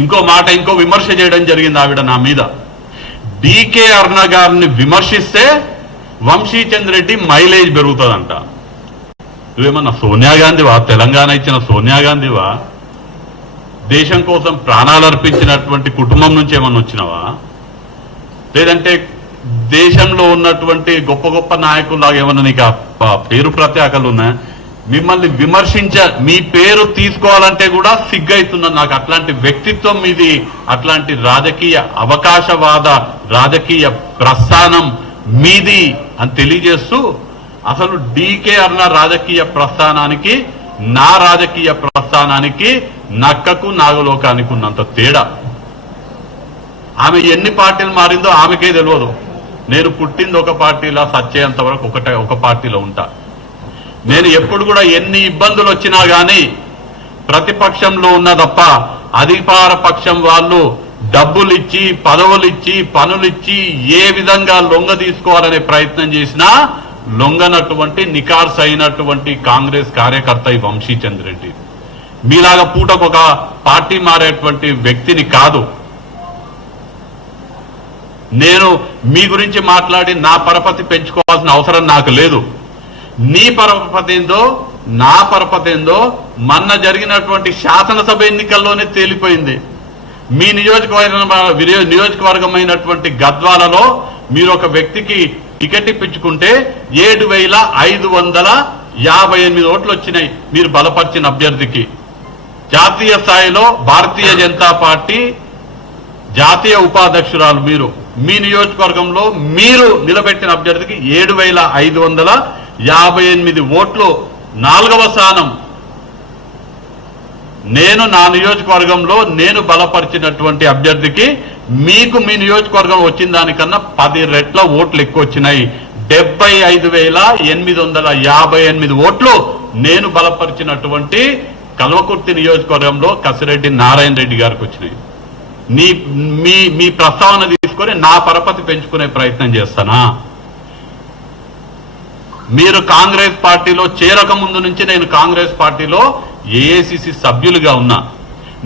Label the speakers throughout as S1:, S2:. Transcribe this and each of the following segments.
S1: ఇంకో మాట ఇంకో విమర్శ చేయడం జరిగింది ఆవిడ నా మీద. డికే అర్ణ గారిని విమర్శిస్తే వంశీచంద్ర రెడ్డి మైలేజ్ పెరుగుతుందంట. నువ్వేమన్నా సోనియా గాంధీవా? తెలంగాణ ఇచ్చిన సోనియా గాంధీవా? దేశం కోసం ప్రాణాలు అర్పించినటువంటి కుటుంబం నుంచి ఏమన్నా వచ్చినావా? లేదంటే దేశంలో ఉన్నటువంటి గొప్ప గొప్ప నాయకుల్లాగా ఏమన్నా నీకు ఆ పేరు ప్రత్యేకలు ఉన్నాయా? మిమ్మల్ని విమర్శించ మీ పేరు తీసుకోవాలంటే కూడా సిగ్గైతున్నది నాకు అట్లాంటి వ్యక్తిత్వం మీది అట్లాంటి రాజకీయ అవకాశవాద రాజకీయ ప్రస్థానం మీది అని తెలియజేస్తూ అసలు డీకే అన్న రాజకీయ ప్రస్థానానికి నా రాజకీయ ప్రస్థానానికి నక్కకు నాగలోకానికి ఉన్నంత తేడా. ఆమె ఎన్ని పార్టీలు మారిందో ఆమెకే తెలియదు నేను పుట్టింది ఒక పార్టీలో సచ్చేంత వరకు ఒకటే ఒక పార్టీలో ఉంటా. నేను ఎప్పుడు కూడా ఎన్ని ఇబ్బందులు వచ్చినా కానీ ప్రతిపక్షంలో ఉన్న తప్ప అధికార పక్షం వాళ్ళు డబ్బులు ఇచ్చి పదవులు ఇచ్చి పనులు ఇచ్చి ఏ విధంగా లొంగ తీసుకోవాలనే ప్రయత్నం చేసినా లొంగనటువంటి నికార్స్ అయినటువంటి కాంగ్రెస్ కార్యకర్త ఈ వంశీచంద్ర రెడ్డి. మీలాగా పూటకు ఒక పార్టీ మారేటువంటి వ్యక్తిని కాదు. నేను మీ గురించి మాట్లాడి నా పరపతి పెంచుకోవాల్సిన అవసరం నాకు లేదు. నీ పరపతి ఏందో నా పరపతి ఏందో మొన్న జరిగినటువంటి శాసనసభ ఎన్నికల్లోనే తేలిపోయింది. మీ నియోజకవర్గం నియోజకవర్గమైనటువంటి గద్వాలలో మీరు ఒక వ్యక్తికి టికెట్ ఇప్పించుకుంటే ఏడు వేల ఐదు వందల యాభై ఎనిమిది ఓట్లు వచ్చినాయి మీరు బలపరిచిన అభ్యర్థికి. జాతీయ స్థాయిలో భారతీయ జనతా పార్టీ జాతీయ ఉపాధ్యక్షురాలు మీరు. మీ నియోజకవర్గంలో మీరు నిలబెట్టిన అభ్యర్థికి ఏడు వేల ఐదు వందల యాభై ఎనిమిది ఓట్లు నాలుగవ స్థానం. నేను నా నియోజకవర్గంలో నేను బలపరిచినటువంటి అభ్యర్థికి మీకు మీ నియోజకవర్గం వచ్చిన దానికన్నా పది రెట్ల ఓట్లు ఎక్కువ వచ్చినాయి డెబ్బై ఐదు వేల ఎనిమిది వందల యాభై ఎనిమిది ఓట్లు నేను బలపరిచినటువంటి కల్వకుర్తి నియోజకవర్గంలో కసిరెడ్డి నారాయణ రెడ్డి గారికి వచ్చినాయి. నీ మీ మీ ప్రస్తావన తీసుకొని నా పరపతి పెంచుకునే ప్రయత్నం చేస్తానా? మీరు కాంగ్రెస్ పార్టీలో చేరక ముందు నుంచి నేను కాంగ్రెస్ పార్టీలో ఏఐసిసి సభ్యులుగా ఉన్నా.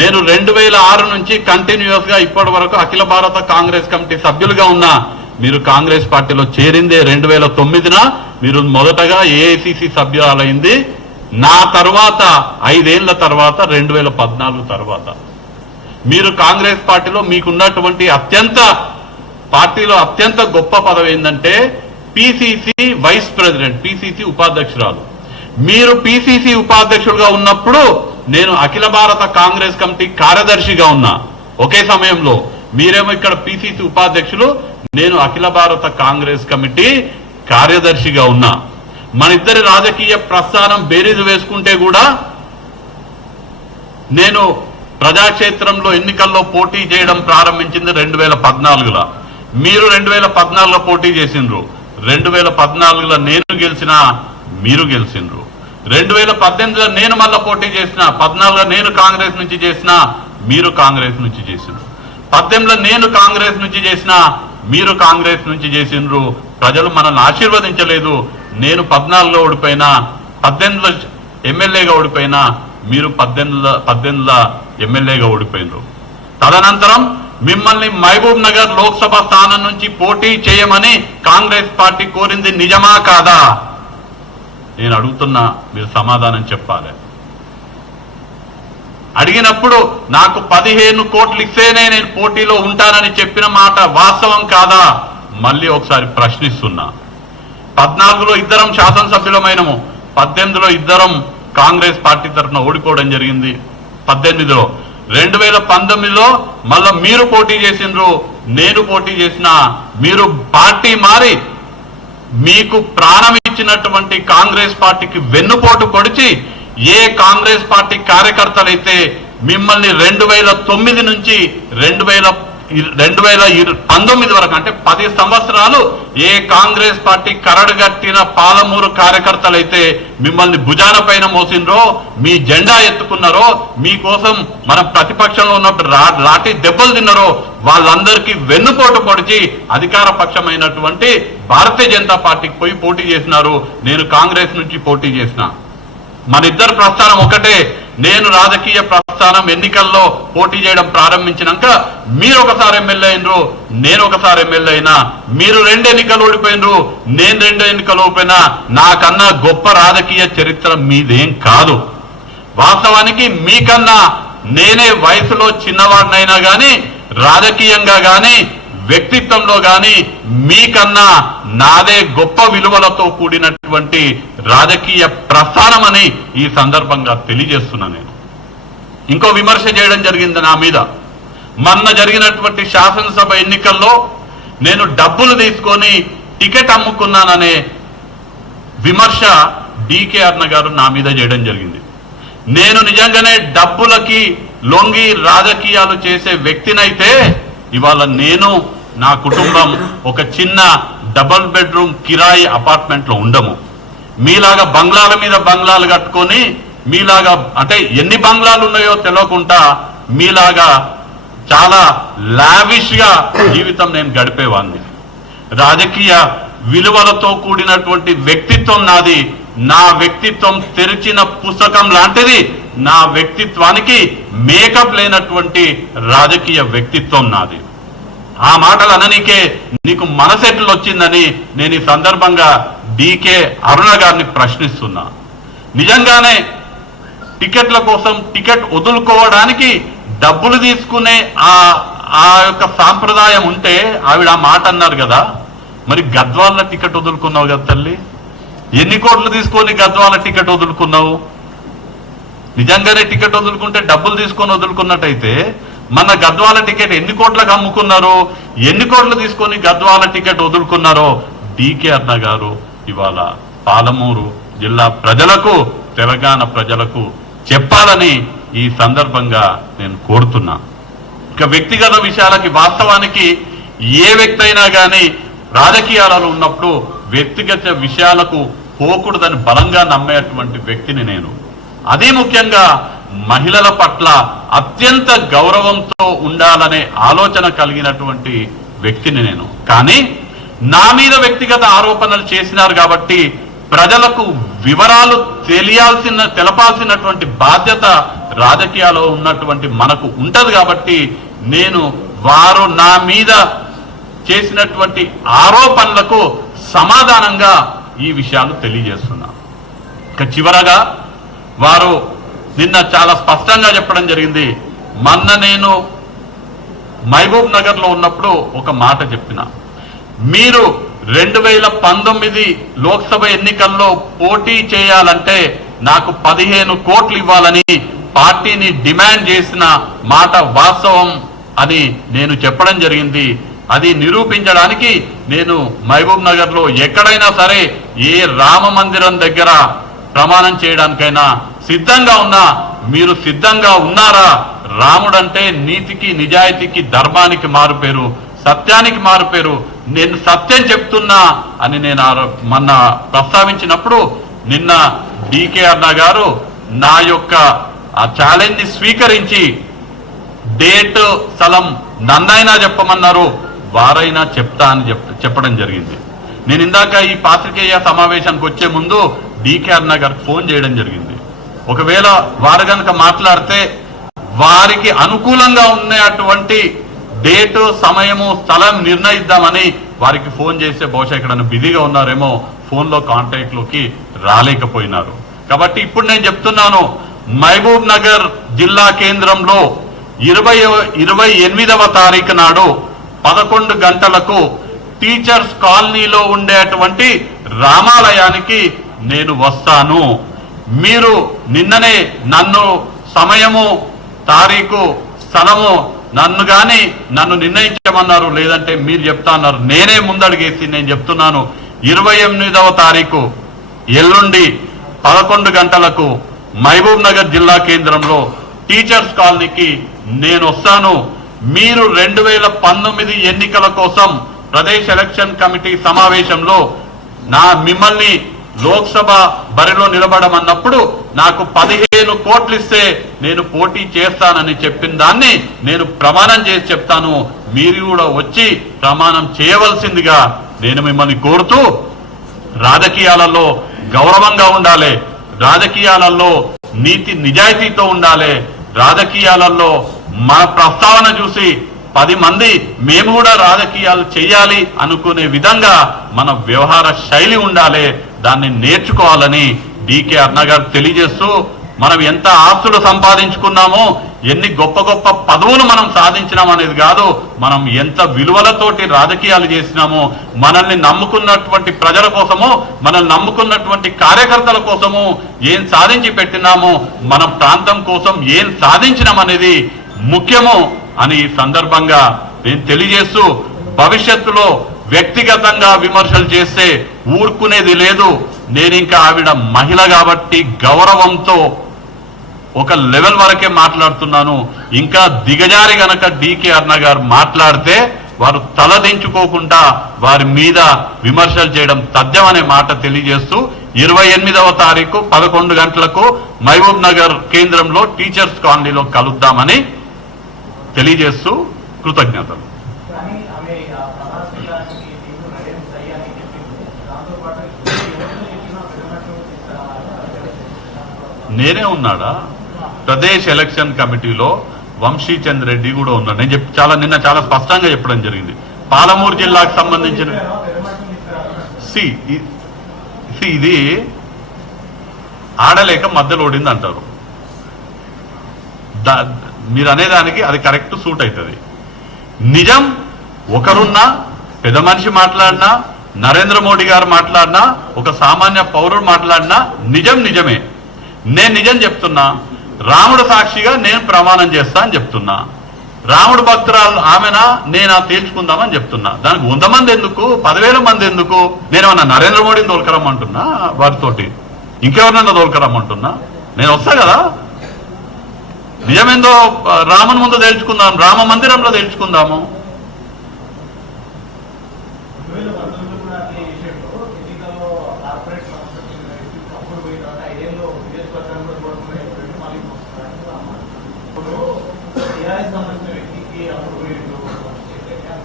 S1: నేను రెండు వేల ఆరు నుంచి కంటిన్యూస్గా ఇప్పటి వరకు అఖిల భారత కాంగ్రెస్ కమిటీ సభ్యులుగా ఉన్నా. మీరు కాంగ్రెస్ పార్టీలో చేరిందే రెండు వేల తొమ్మిదిన. మీరు మొదటగా ఏఐసిసి సభ్యురాలైంది. నా తర్వాత ఐదేళ్ళ తర్వాత రెండు వేల పద్నాలుగు తర్వాత. మీరు కాంగ్రెస్ పార్టీలో మీకున్నటువంటి అత్యంత పార్టీలో అత్యంత గొప్ప పదవి ఏంటంటే పిసిసి వైస్ ప్రెసిడెంట్ పిసిసి ఉపాధ్యక్షురాలు. మీరు పిసిసి ఉపాధ్యక్షుడుగా ఉన్నప్పుడు నేను అఖిల భారత కాంగ్రెస్ కమిటీ కార్యదర్శిగా ఉన్నా. ఒకే సమయంలో మీరేమో ఇక్కడ పిసిసి ఉపాధ్యక్షులు నేను అఖిల భారత కాంగ్రెస్ కమిటీ కార్యదర్శిగా ఉన్నా. మన ఇద్దరి రాజకీయ ప్రస్థానం బేరీజు వేసుకుంటే కూడా నేను ప్రజాక్షేత్రంలో ఎన్నికల్లో పోటీ చేయడం ప్రారంభించింది రెండు వేల పద్నాలుగులో. మీరు రెండు వేల పద్నాలుగులో పోటీ చేసిండ్రు. రెండు వేల పద్నాలుగులో నేను గెలిచిన మీరు గెలిచిండ్రు. రెండు వేల పద్దెనిమిదిలో నేను మళ్ళా పోటీ చేసిన పద్నాలుగులో నేను కాంగ్రెస్ నుంచి చేసిన మీరు కాంగ్రెస్ నుంచి చేసిండ్రు. పద్దెనిమిదిలో నేను కాంగ్రెస్ నుంచి చేసిన మీరు కాంగ్రెస్ నుంచి చేసినరు ప్రజలు మనల్ని ఆశీర్వదించలేదు. నేను పద్నాలుగులో ఓడిపోయినా పద్దెనిమిదిలో ఎమ్మెల్యేగా ఓడిపోయినా మీరు పద్దెనిమిది పద్దెనిమిదిలో ఎమ్మెల్యేగా ఓడిపోయినరు. తదనంతరం మిమ్మల్ని మహబూబ్ నగర్ లోక్సభ స్థానం నుంచి పోటీ చేయమని కాంగ్రెస్ పార్టీ కోరింది నిజమా కాదా? నేను అడుగుతున్నా మీరు సమాధానం చెప్పాలి. అడిగినప్పుడు నాకు పదిహేను కోట్లు ఇస్తేనే నేను పోటీలో ఉంటానని చెప్పిన మాట వాస్తవం కాదా? మళ్ళీ ఒకసారి ప్రశ్నిస్తున్నా. పద్నాలుగులో ఇద్దరం శాసనసభ్యులమైనము పద్దెనిమిదిలో ఇద్దరం కాంగ్రెస్ పార్టీ తరఫున ఓడిపోవడం జరిగింది పద్దెనిమిదిలో రెండు వేల పంతొమ్మిదిలో మళ్ళా మీరు పోటీ చేసిండ్రు నేను పోటీ చేసిన మీరు పార్టీ మారి మీకు ప్రాణం ఇచ్చినటువంటి కాంగ్రెస్ పార్టీకి వెన్నుపోటు పొడిచి ఏ కాంగ్రెస్ పార్టీ కార్యకర్తలైతే మిమ్మల్ని రెండు వేల తొమ్మిది నుంచి రెండు వేల రెండు వేల పంతొమ్మిది వరకు అంటే పది సంవత్సరాలు ఏ కాంగ్రెస్ పార్టీ కరడుగట్టిన పాలమూరు కార్యకర్తలైతే మిమ్మల్ని భుజాన పైన మోసినరో మీ జెండా ఎత్తుకున్నారో మీకోసం మనం ప్రతిపక్షంలో ఉన్నప్పుడు రా- లాఠీ దెబ్బలు తిన్నారో వాళ్ళందరికీ వెన్నుపోటు పొడిచి అధికార పక్షమైనటువంటి భారతీయ జనతా పార్టీకి పోయి పోటీ చేసినారు. నేను కాంగ్రెస్ నుంచి పోటీ చేసిన. మన ఇద్దరు ప్రస్థానం ఒకటే. నేను రాజకీయ ప్రస్థానం ఎన్నికల్లో పోటీ చేయడం ప్రారంభించినాక మీరు ఒకసారి ఎమ్మెల్యే అయినరు నేను ఒకసారి ఎమ్మెల్యే అయినా. మీరు రెండు ఎన్నికలు ఓడిపోయినరు నేను రెండు ఎన్నికలు ఓడిపోయినా. నాకన్నా గొప్ప రాజకీయ చరిత్ర మీదేం కాదు. వాస్తవానికి మీకన్నా నేనే వయసులో చిన్నవాడినైనా గాని రాజకీయంగా గాని వ్యక్తిత్వంలో గాని మీకన్నా నాదే గొప్ప విలువలతో కూడినటువంటి రాజకీయ ప్రస్థానమని ఈ సందర్భంగా తెలియజేస్తున్నా నేను. ఇంకో విమర్శ చేయడం జరిగింది నా మీద. మొన్న జరిగినటువంటి శాసనసభ ఎన్నికల్లో నేను డబ్బులు తీసుకొని టికెట్ అమ్ముకున్నాననే విమర్శ డికే అర్ణ గారు నా మీద చేయడం జరిగింది. నేను నిజంగానే డబ్బులకి లొంగి రాజకీయాలు చేసే వ్యక్తినైతే ఇవాళ నేను నా కుటుంబం ఒక చిన్న డబల్ బెడ్రూమ్ కిరాయి అపార్ట్మెంట్లో ఉండము. మీలాగా బంగ్లాల మీద బంగ్లాలు కట్టుకొని మీలాగా అంటే ఎన్ని బంగ్లాలు ఉన్నాయో తెలియకుండా మీలాగా చాలా లావిష్గా జీవితం నేను గడిపేవాడిని రాజకీయ విలువలతో కూడినటువంటి వ్యక్తిత్వం నాది. నా వ్యక్తిత్వం తెరిచిన పుస్తకం లాంటిది. నా వ్యక్తిత్వానికి మేకప్ లేనటువంటి రాజకీయ వ్యక్తిత్వం నాది. ఆ మాటలు అననీకే నీకు మనసెట్లు వచ్చిందని నేను ఈ సందర్భంగా డీకే అరుణ గారిని ప్రశ్నిస్తున్నా. నిజంగానే టికెట్ల కోసం టికెట్ వదులుకోవడానికి డబ్బులు తీసుకునే ఆ ఆ యొక్క సాంప్రదాయం ఉంటే ఆవిడ ఆ మాట అన్నారు కదా. మరి గద్వాల టికెట్ వదులుకున్నావు కదా తల్లి? ఎన్ని కోట్లు తీసుకొని గద్వాల టికెట్ వదులుకున్నావు? నిజంగానే టికెట్ వదులుకుంటే డబ్బులు తీసుకొని వదులుకున్నట్టయితే మన గద్వాల టికెట్ ఎన్ని కోట్లకు అమ్ముకున్నారో ఎన్ని కోట్లు తీసుకొని గద్వాల టికెట్ వదులుకున్నారో డీకే అన్న గారు ఇవాళ పాలమూరు జిల్లా ప్రజలకు తెలంగాణ ప్రజలకు చెప్పాలని ఈ సందర్భంగా నేను కోరుతున్నా. ఇక వ్యక్తిగత విషయాలకి వాస్తవానికి ఏ వ్యక్తి అయినా కానీ రాజకీయాలలో ఉన్నప్పుడు వ్యక్తిగత విషయాలకు పోకూడదని బలంగా నమ్మేటువంటి వ్యక్తిని నేను. అదే ముఖ్యంగా మహిళల పట్ల అత్యంత గౌరవంతో ఉండాలనే ఆలోచన కలిగినటువంటి వ్యక్తిని నేను. కానీ నా మీద వ్యక్తిగత ఆరోపణలు చేసినారు కాబట్టి ప్రజలకు వివరాలు తెలియాల్సిన తెలపాల్సినటువంటి బాధ్యత రాజకీయాల్లో ఉన్నటువంటి మనకు ఉంటది కాబట్టి నేను వారు నా మీద చేసినటువంటి ఆరోపణలకు సమాధానంగా ఈ విషయాలు తెలియజేస్తున్నా. ఇక చివరగా వారు నిన్న చాలా స్పష్టంగా చెప్పడం జరిగింది. మొన్న నేను మహబూబ్ నగర్లో ఉన్నప్పుడు ఒక మాట చెప్పిన. మీరు రెండు వేల పంతొమ్మిది లోక్సభ ఎన్నికల్లో పోటీ చేయాలంటే నాకు పదిహేను కోట్లు ఇవ్వాలని పార్టీని డిమాండ్ చేసిన మాట వాస్తవం అని నేను చెప్పడం జరిగింది. అది నిరూపించడానికి నేను మహబూబ్ నగర్లో ఎక్కడైనా సరే ఏ రామ మందిరం దగ్గర ప్రమాణం చేయడానికైనా సిద్ధంగా ఉన్నా మీరు సిద్ధంగా ఉన్నారా? రాముడంటే నీతికి నిజాయితీకి ధర్మానికి మారుపేరు సత్యానికి మారుపేరు. నేను సత్యం చెప్తున్నా అని నేను మొన్న ప్రస్తావించినప్పుడు నిన్న డికే అన్న గారు నా యొక్క ఆ ఛాలెంజ్ స్వీకరించి డేట్ స్థలం నన్నైనా చెప్పమన్నారు. వారైనా చెప్తా అని చెప్ చెప్పడం జరిగింది. నేను ఇందాక ఈ పాత్రికేయ సమావేశానికి వచ్చే ముందు డీకే అన్న గారికి ఫోన్ చేయడం జరిగింది. ఒకవేళ వారు కనుక మాట్లాడితే వారికి అనుకూలంగా ఉన్నటువంటి డేటు సమయము స్థలం నిర్ణయిద్దామని వారికి ఫోన్ చేస్తే బహుశా ఇక్కడ బిజీగా ఉన్నారేమో ఫోన్లో కాంటాక్ట్లోకి రాలేకపోయినారు. కాబట్టి ఇప్పుడు నేను చెప్తున్నాను మహబూబ్ నగర్ జిల్లా కేంద్రంలో ఇరవై ఇరవై ఎనిమిదవ తారీఖు నాడు పదకొండు గంటలకు టీచర్స్ కాలనీలో ఉండేటువంటి రామాలయానికి నేను వస్తాను. మీరు నిన్ననే నన్ను సమయము తారీఖు స్థలము నన్ను గాని నన్ను నిర్ణయించమన్నారు. లేదంటే మీరు చెప్తా అన్నారు. నేనే ముందడిగేసి నేను చెప్తున్నాను. ఇరవై ఎనిమిదవ తారీఖు ఎల్లుండి పదకొండు గంటలకు మహబూబ్ నగర్ జిల్లా కేంద్రంలో టీచర్స్ కాలనీకి నేను వస్తాను. మీరు రెండు వేల పంతొమ్మిది ఎన్నికల కోసం ప్రదేశ్ ఎలక్షన్ కమిటీ సమావేశంలో నా మిమ్మల్ని లోక్సభ బరిలో నిలబడమన్నప్పుడు నాకు పదిహేను కోట్లు ఇస్తే నేను పోటీ చేస్తానని చెప్పిన దాన్ని నేను ప్రమాణం చేసి చెప్తాను. మీరు కూడా వచ్చి ప్రమాణం చేయవలసిందిగా నేను మిమ్మల్ని కోరుతూ రాజకీయాలలో గౌరవంగా ఉండాలి. రాజకీయాలలో నీతి నిజాయితీతో ఉండాలి. రాజకీయాలలో మన ప్రస్తావన చూసి పది మంది మేము కూడా రాజకీయాలు చేయాలి అనుకునే విధంగా మన వ్యవహార శైలి ఉండాలి. దాన్ని నేర్చుకోవాలని డికే అన్నగారు తెలియజేస్తూ మనం ఎంత ఆస్తులు సంపాదించుకున్నామో ఎన్ని గొప్ప గొప్ప పదవులు మనం సాధించినాం అనేది కాదు మనం ఎంత విలువలతోటి రాజకీయాలు చేసినామో మనల్ని నమ్ముకున్నటువంటి ప్రజల కోసము మనల్ని నమ్ముకున్నటువంటి కార్యకర్తల కోసము ఏం సాధించి పెట్టినామో మన ప్రాంతం కోసం ఏం సాధించినాం అనేది ముఖ్యము అని ఈ సందర్భంగా నేను తెలియజేస్తూ భవిష్యత్తులో వ్యక్తిగతంగా విమర్శలు చేస్తే ఊరుకునేది లేదు. నేను ఇంకా ఆవిడ మహిళ కాబట్టి గౌరవంతో ఒక లెవెల్ వరకే మాట్లాడుతున్నాను. ఇంకా దిగజారి గనక డికే అన్న గారు మాట్లాడితే వారు తలదించుకోకుండా వారి మీద విమర్శలు చేయడం తథ్యం అనే మాట తెలియజేస్తూ ఇరవై ఎనిమిదవ తారీఖు పదకొండు గంటలకు మహబూబ్ నగర్ కేంద్రంలో టీచర్స్ కాలనీలో కలుద్దామని తెలియజేస్తూ కృతజ్ఞతలు కానీ ఆమె ఆ ప్రమాణ స్వీకారానికి నీకు నరేంద్ర సై అని చెప్పింది దాంతో పాటు ఎవరు చెప్పినా వినట్టు నేనే ఉన్నాడా? ప్రదేశ్ ఎలక్షన్ కమిటీలో వంశీచంద్ రెడ్డి కూడా ఉన్నాడు. నేను చెప్పి చాలా నిన్న చాలా స్పష్టంగా చెప్పడం జరిగింది. పాలమూరు జిల్లాకు సంబంధించిన సి సి ఇది ఆడలేక మధ్యలో ఓడింది అంటారు. మీరు అనేదానికి అది కరెక్ట్ సూట్ అవుతుంది. నిజం ఒకరున్నా పెద్ద మనిషి మాట్లాడినా నరేంద్ర మోడీ గారు మాట్లాడినా ఒక సామాన్య పౌరుడు మాట్లాడినా నిజం నిజమే. నేను నిజం చెప్తున్నా రాముడు సాక్షిగా నేను ప్రమాణం చేస్తా అని చెప్తున్నా. రాముడు భక్తురాలు ఆమెనా నేను తేల్చుకుందామని చెప్తున్నా. దానికి వంద మంది ఎందుకు పదివేల మంది ఎందుకు? నేను ఏమన్నా నరేంద్ర మోడీని తోలుకరమ్మంటున్నా వారితోటి ఇంకెవరినన్నా తోలుకరమ్మంటున్నా నేను వస్తా కదా? నిజమేందో ఆ, రాముని ముందు తేల్చుకుందాం రామ మందిరంలో తేల్చుకుందాము రెండు వేల పంతొమ్మిది కూడా అట్లే చేసాడు ఎన్నికల్లో కార్పొరేట్ సంస్థకి అప్పుడు పోయిన తర్వాత ఐదేళ్ళు నియోజకవర్గాన్ని కూడా చూడకుండా ఇప్పుడు మళ్ళీ వస్తున్నాడు ఇప్పుడు టీఆర్ఎస్ సంబంధించిన వ్యక్తికి అప్పుడు పోయిండు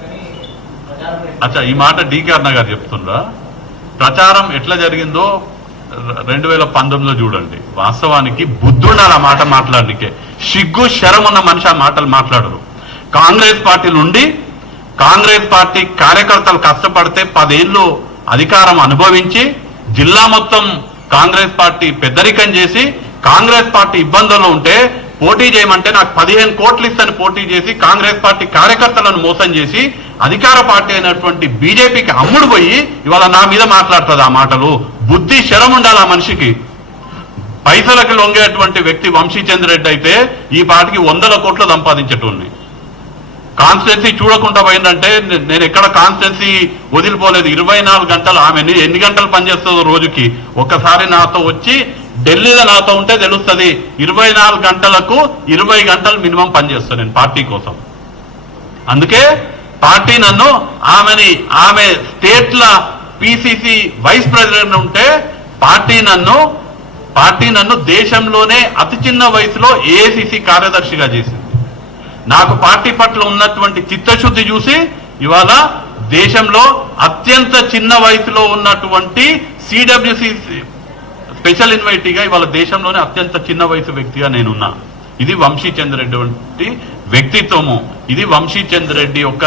S1: కానీ ప్రచారం అచ్చా ఈ మాట డీకే అన్న గారు చెప్తుండ్రా? ప్రచారం ఎట్లా జరిగిందో రెండు వేల పంతొమ్మిదిలో చూడండి. వాస్తవానికి బుద్ధుడు ఆ మాట మాట్లాడనికే. సిగ్గు శరం ఉన్న మనిషి ఆ మాటలు మాట్లాడరు. కాంగ్రెస్ పార్టీ నుండి కాంగ్రెస్ పార్టీ కార్యకర్తలు కష్టపడితే పదేళ్ళు అధికారం అనుభవించి జిల్లా మొత్తం కాంగ్రెస్ పార్టీ పెద్దరికం చేసి కాంగ్రెస్ పార్టీ ఇబ్బందుల్లో ఉంటే పోటీ చేయమంటే నాకు పదిహేను కోట్లు ఇస్తాను పోటీ చేసి కాంగ్రెస్ పార్టీ కార్యకర్తలను మోసం చేసి అధికార పార్టీ అయినటువంటి బీజేపీకి అమ్ముడు పోయి ఇవాళ నా మీద మాట్లాడుతుంది ఆ మాటలు. బుద్ధి శరం ఉండాలి ఆ మనిషికి. పైసలకు లొంగేటువంటి వ్యక్తి వంశీచంద్ర రెడ్డి అయితే ఈ పాటికి వందల కోట్లు సంపాదించేటోడిని. కాన్స్టెన్సీ చూడకుండా పోయిందంటే నేను ఎక్కడ కాన్స్టెన్సీ వదిలిపోలేదు. ఇరవై నాలుగు గంటలు ఆమె ఎన్ని గంటలు పనిచేస్తుందో రోజుకి. ఒక్కసారి నాతో వచ్చి ఢిల్లీలో నాతో ఉంటే తెలుస్తుంది ఇరవై నాలుగు గంటలకు ఇరవై గంటలు మినిమం పనిచేస్తాను నేను పార్టీ కోసం. అందుకే పార్టీ నన్ను ఆమెని ఆమె స్టేట్ల పిసిసి వైస్ ప్రెసిడెంట్ ఉంటే పార్టీ నన్ను పార్టీ నన్ను దేశంలోనే అతి చిన్న వయసులో ఏఐసిసి కార్యదర్శిగా చేసింది. నాకు పార్టీ పట్ల ఉన్నటువంటి చిత్తశుద్ధి చూసి ఇవాళ దేశంలో అత్యంత చిన్న వయసులో ఉన్నటువంటి సిడబ్ల్యూసి స్పెషల్ ఇన్వైటీగా ఇవాళ దేశంలోనే అత్యంత చిన్న వయసు వ్యక్తిగా నేనున్నా. ఇది వంశీ చంద్రెడ్డి వంటి వ్యక్తిత్వము. ఇది వంశీ చంద్రెడ్డి యొక్క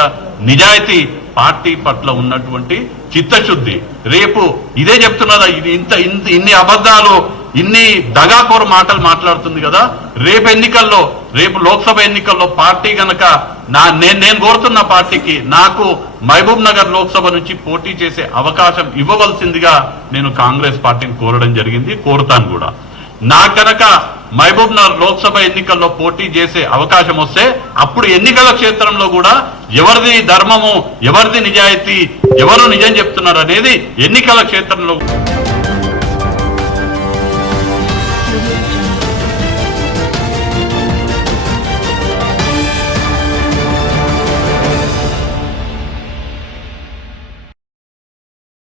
S1: నిజాయితీ పార్టీ పట్ల ఉన్నటువంటి చిత్తశుద్ధి. రేపు ఇదే చెప్తున్నదా ఇది ఇంత ఇంత ఇన్ని అబద్ధాలు ఇన్ని దగాకోరు మాటలు మాట్లాడుతుంది కదా. రేపు ఎన్నికల్లో రేపు లోక్సభ ఎన్నికల్లో పార్టీ గనక నా నేను నేను కోరుతున్న పార్టీకి నాకు మహబూబ్ నగర్ లోక్సభ నుంచి పోటీ చేసే అవకాశం ఇవ్వవలసిందిగా నేను కాంగ్రెస్ పార్టీని కోరడం జరిగింది కోరుతాను కూడా. నాకు గనక మహబూబ్ నగర్ లోక్సభ ఎన్నికల్లో పోటీ చేసే అవకాశం వస్తే అప్పుడు ఎన్నికల క్షేత్రంలో కూడా ఎవరిది ధర్మము ఎవరిది నిజాయితీ ఎవరు నిజం చెప్తున్నారు అనేది ఎన్నికల క్షేత్రంలో